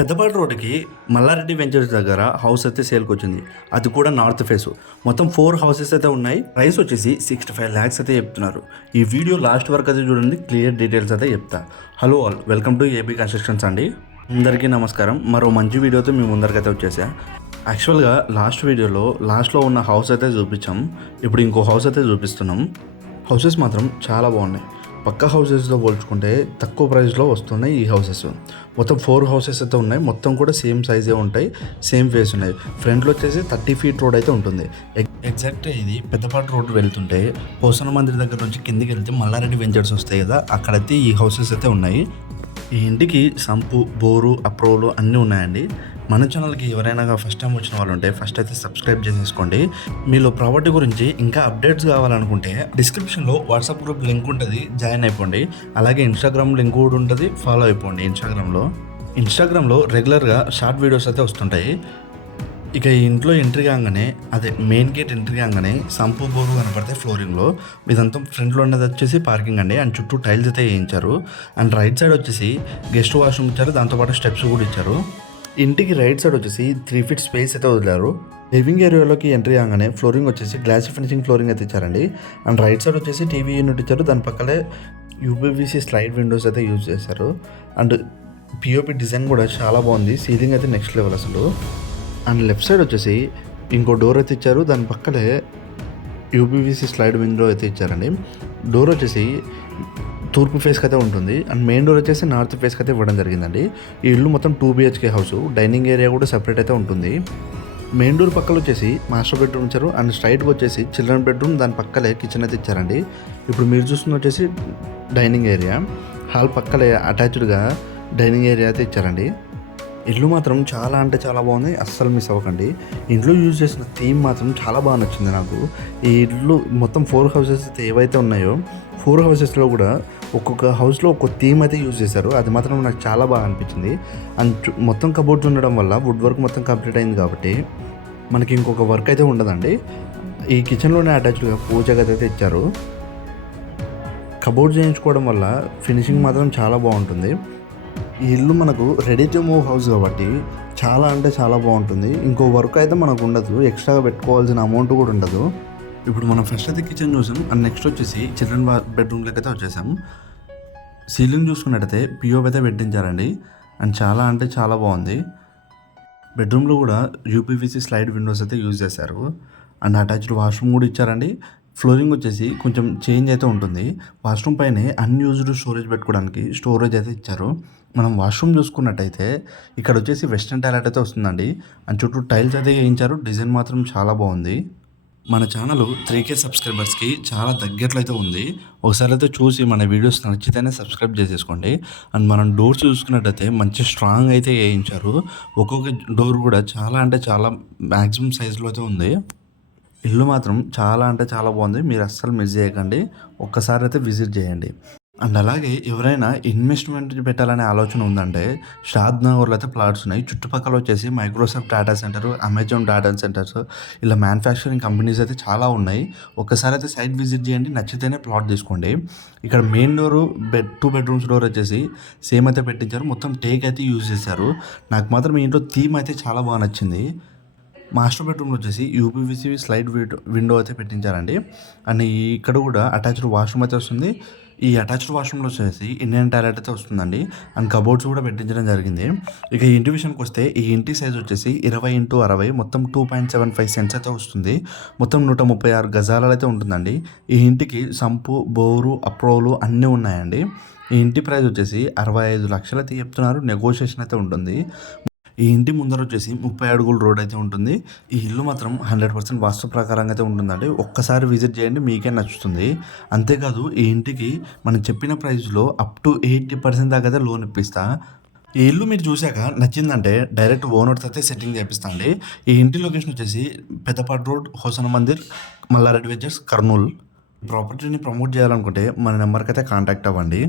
పెద్దపాటి రోడ్డుకి మల్లారెడ్డి వెంచర్స్ దగ్గర హౌస్ అయితే సేల్కి వచ్చింది. అది కూడా నార్త్ ఫేస్ మొత్తం ఫోర్ హౌసెస్ అయితే ఉన్నాయి. ప్రైస్ వచ్చేసి సిక్స్టీ ఫైవ్ ల్యాక్స్ అయితే చెప్తున్నారు. ఈ వీడియో లాస్ట్ వరకు అయితే చూడండి క్లియర్ డీటెయిల్స్ అయితే చెప్తా. Hello all welcome to AB constructions అండి. అందరికీ నమస్కారం. మరో మంచి వీడియోతో మీ ముందరికైతే వచ్చేసా. యాక్చువల్గా లాస్ట్ వీడియోలో లాస్ట్లో ఉన్న హౌస్ అయితే చూపించాం. ఇప్పుడు ఇంకో హౌస్ అయితే చూపిస్తున్నాం. హౌసెస్ మాత్రం చాలా బాగున్నాయి. పక్క హౌసెస్లో పోల్చుకుంటే తక్కువ ప్రైస్లో వస్తున్నాయి ఈ హౌసెస్. మొత్తం ఫోర్ హౌసెస్ అయితే ఉన్నాయి. మొత్తం కూడా సేమ్ సైజే ఉంటాయి. సేమ్ ఫేస్ ఉన్నాయి. ఫ్రంట్లో వచ్చేసి థర్టీ ఫీట్ రోడ్ అయితే ఉంటుంది. ఎగ్- ఎగ్జాక్ట్ ఇది పెద్దపాటి రోడ్ వెళ్తుంటే పోసన మందిర్ దగ్గర నుంచి కిందికి వెళ్తే మల్లారెడ్డి వెంచర్స్ వస్తాయి కదా అక్కడైతే ఈ హౌసెస్ అయితే ఉన్నాయి. ఈ ఇంటికి సంపు బోరు అప్రోలు అన్నీ ఉన్నాయండి. మన ఛానల్కి ఎవరైనా ఫస్ట్ టైం వచ్చిన వాళ్ళు ఉంటే ఫస్ట్ అయితే సబ్స్క్రైబ్ చేసేసుకోండి. మీలో ప్రాపర్టీ గురించి ఇంకా అప్డేట్స్ కావాలనుకుంటే డిస్క్రిప్షన్లో వాట్సాప్ గ్రూప్ లింక్ ఉంటుంది జాయిన్ అయిపోండి. అలాగే ఇన్స్టాగ్రామ్ లింక్ కూడా ఉంటుంది ఫాలో అయిపోండి ఇన్స్టాగ్రామ్లో ఇన్స్టాగ్రామ్లో రెగ్యులర్గా షార్ట్ వీడియోస్ అయితే వస్తుంటాయి. ఇక ఈ ఇంట్లో ఎంట్రీ కాగానే అదే మెయిన్ గేట్ ఎంట్రీ కాగానే సంపు బోరు కనపడతాయి ఫ్లోరింగ్లో ఇదంతా ఫ్రంట్లో ఉన్నది వచ్చేసి పార్కింగ్ అండి. అండ్ చుట్టూ టైల్స్ అయితే వేయించారు. అండ్ రైట్ సైడ్ వచ్చేసి గెస్ట్ వాష్రూమ్ ఇచ్చారు. దాంతోపాటు స్టెప్స్ కూడా ఇచ్చారు. ఇంటికి రైట్ సైడ్ వచ్చేసి త్రీ ఫీట్ స్పేస్ అయితే వదిలారు. లివింగ్ ఏరియాలోకి ఎంట్రీ అవగానే ఫ్లోరింగ్ వచ్చేసి గ్లాస్ ఫినిషింగ్ ఫ్లోరింగ్ అయితే ఇచ్చారండి. అండ్ రైట్ సైడ్ వచ్చేసి టీవీ యూనిట్ ఇచ్చారు. దాని పక్కనే యూపీవీసీ స్లైడ్ విండోస్ అయితే యూజ్ చేశారు. అండ్ పిఓపి డిజైన్ కూడా చాలా బాగుంది. సీలింగ్ అయితే నెక్స్ట్ లెవెల్ అసలు. అండ్ లెఫ్ట్ సైడ్ వచ్చేసి ఇంకో డోర్ అయితే ఇచ్చారు. దాని పక్కనే యూపీవీసీ స్లైడ్ విండో అయితే ఇచ్చారండి. డోర్ వచ్చేసి తూర్పు ఫేస్కి అయితే ఉంటుంది. అండ్ మెయిన్ డోర్ వచ్చేసి నార్త్ ఫేస్కి అయితే ఇవ్వడం జరిగిందండి. ఈ ఇల్లు మొత్తం two BHK house. Dining area కూడా సెపరేట్ అయితే ఉంటుంది. మెయిన్ డోర్ పక్కన వచ్చేసి మాస్టర్ బెడ్రూమ్ ఇచ్చారు. అండ్ స్ట్రైట్గా వచ్చేసి చిల్డ్రన్ బెడ్రూమ్ దాని పక్కలే కిచెన్ అయితే ఇచ్చారండి. ఇప్పుడు మీరు చూస్తున్న వచ్చేసి డైనింగ్ ఏరియా. హాల్ పక్కలే అటాచ్డ్గా డైనింగ్ ఏరియా అయితే ఇచ్చారండి. ఇల్లు మాత్రం చాలా అంటే చాలా బాగుంది. అస్సలు మిస్ అవ్వకండి. ఇంట్లో యూజ్ చేసిన థీమ్ మాత్రం చాలా బాగా నచ్చింది నాకు. ఈ ఇల్లు మొత్తం ఫోర్ హౌసెస్ అయితే ఏవైతే ఉన్నాయో ఫోర్ హౌసెస్లో కూడా ఒక్కొక్క హౌస్లో ఒక్కొక్క థీమ్ అయితే యూజ్ చేశారు. అది మాత్రం నాకు చాలా బాగా అనిపించింది. అండ్ మొత్తం కబోర్డ్స్ ఉండడం వల్ల వుడ్ వర్క్ మొత్తం కంప్లీట్ అయింది కాబట్టి మనకి ఇంకొక వర్క్ అయితే ఉండదండి. ఈ కిచెన్లోనే అటాచ్డ్గా పూజ గది అయితే ఇచ్చారు. కబోర్డ్ చేయించుకోవడం వల్ల ఫినిషింగ్ మాత్రం చాలా బాగుంటుంది. ఈ ఇల్లు మనకు రెడీ టు మూవ్ హౌస్ కాబట్టి చాలా అంటే చాలా బాగుంటుంది. ఇంకో వర్క్ అయితే మనకు ఉండదు. ఎక్స్ట్రాగా పెట్టుకోవాల్సిన అమౌంట్ కూడా ఉండదు. ఇప్పుడు మనం ఫస్ట్ అయితే కిచెన్ చూసాం. అండ్ నెక్స్ట్ వచ్చేసి చిల్డ్రన్ బెడ్రూమ్లోకి అయితే వచ్చేసాం. సీలింగ్ చూసుకున్నట్టయితే పిఓపి అయితే పెట్టించారండి. అండ్ చాలా అంటే చాలా బాగుంది. బెడ్రూమ్లో కూడా యూపీవీసీ స్లైడ్ విండోస్ అయితే యూజ్ చేశారు. అండ్ అటాచ్డ్ వాష్రూమ్ కూడా ఇచ్చారండి. ఫ్లోరింగ్ వచ్చేసి కొంచెం చేంజ్ అయితే ఉంటుంది. వాష్రూమ్ పైనే అన్యూజ్డ్ స్టోరేజ్ పెట్టుకోవడానికి స్టోరేజ్ అయితే ఇచ్చారు. మనం వాష్రూమ్ చూసుకున్నట్టయితే ఇక్కడ వచ్చేసి వెస్ట్రన్ టాయిలెట్ అయితే వస్తుందండి. అండ్ చుట్టూ టైల్స్ అయితే వేయించారు. డిజైన్ మాత్రం చాలా బాగుంది. మన ఛానల్ త్రీ కే సబ్స్క్రైబర్స్కి చాలా దగ్గరలో అయితే ఉంది. ఒకసారి అయితే చూసి మన వీడియోస్ నచ్చితేనే సబ్స్క్రైబ్ చేసేసుకోండి. అండ్ మనం డోర్స్ చూసుకున్నట్టయితే మంచి స్ట్రాంగ్ అయితే వేయించారు. ఒక్కొక్క డోర్ కూడా చాలా అంటే చాలా మ్యాక్సిమం సైజులో అయితే ఉంది. ఇల్లు మాత్రం చాలా అంటే చాలా బాగుంది. మీరు అస్సలు మిస్ చేయకండి. ఒక్కసారి అయితే విజిట్ చేయండి. అండ్ అలాగే ఎవరైనా ఇన్వెస్ట్మెంట్ పెట్టాలనే ఆలోచన ఉందంటే షాద్ నగర్లో అయితే ప్లాట్స్ ఉన్నాయి. చుట్టుపక్కల వచ్చేసి Microsoft data centre Amazon data centres ఇలా మ్యానుఫ్యాక్చరింగ్ కంపెనీస్ అయితే చాలా ఉన్నాయి. ఒక్కసారి అయితే సైట్ విజిట్ చేయండి. నచ్చితేనే ప్లాట్ తీసుకోండి. ఇక్కడ main door bed two bedrooms door వచ్చేసి సేమ్ అయితే పెట్టించారు. మొత్తం టేక్ అయితే యూజ్ చేశారు. నాకు మాత్రం మీ ఇంట్లో థీమ్ అయితే చాలా బాగా నచ్చింది. మాస్టర్ బెడ్రూమ్లో వచ్చేసి యూపీవీసీ స్లైడ్ విండో అయితే పెట్టించారండి. అండ్ ఇక్కడ కూడా అటాచ్డ్ వాష్రూమ్ అయితే వస్తుంది. ఈ అటాచ్డ్ వాష్రూమ్లో వచ్చేసి ఇండియన్ టాయిలెట్ అయితే వస్తుందండి. అండ్ కబోర్డ్స్ కూడా పెట్టించడం జరిగింది. ఇక ఈ ఇంటి విషయానికి వస్తే ఈ ఇంటి సైజ్ వచ్చేసి ఇరవై ఇంటూ అరవై మొత్తం two point seven five cents అయితే వస్తుంది. మొత్తం నూట ముప్పై ఆరు గజాలలో అయితే ఉంటుందండి. ఈ ఇంటికి సంపు బోరు అప్రోలు అన్నీ ఉన్నాయండి. ఈ ఇంటి ప్రైస్ వచ్చేసి అరవై ఐదు లక్షలు అయితే చెప్తున్నారు. నెగోషియేషన్ అయితే ఉంటుంది. ఈ ఇంటి ముందర వచ్చేసి ముప్పై అడుగుల రోడ్ అయితే ఉంటుంది. ఈ ఇల్లు మాత్రం హండ్రెడ్ పర్సెంట్ వాస్తు ప్రకారంగా అయితే ఉంటుందండి. ఒక్కసారి విజిట్ చేయండి మీకే నచ్చుతుంది. అంతేకాదు ఈ ఇంటికి మనం చెప్పిన ప్రైస్లో అప్ టు ఎయిటీ పర్సెంట్ దాకా అయితే లోన్ ఇప్పిస్తా. ఈ ఇల్లు మీరు చూశాక నచ్చిందంటే డైరెక్ట్ ఓనర్తో అయితే సెట్టింగ్ చేపిస్తాండి. ఈ ఇంటి లొకేషన్ వచ్చేసి పెద్దపాటి రోడ్ హోసన మందిర్ మల్లారెడ్డి వెంచర్స్ కర్నూల్. ప్రాపర్టీని ప్రమోట్ చేయాలనుకుంటే మన నెంబర్కి అయితే కాంటాక్ట్ అవ్వండి.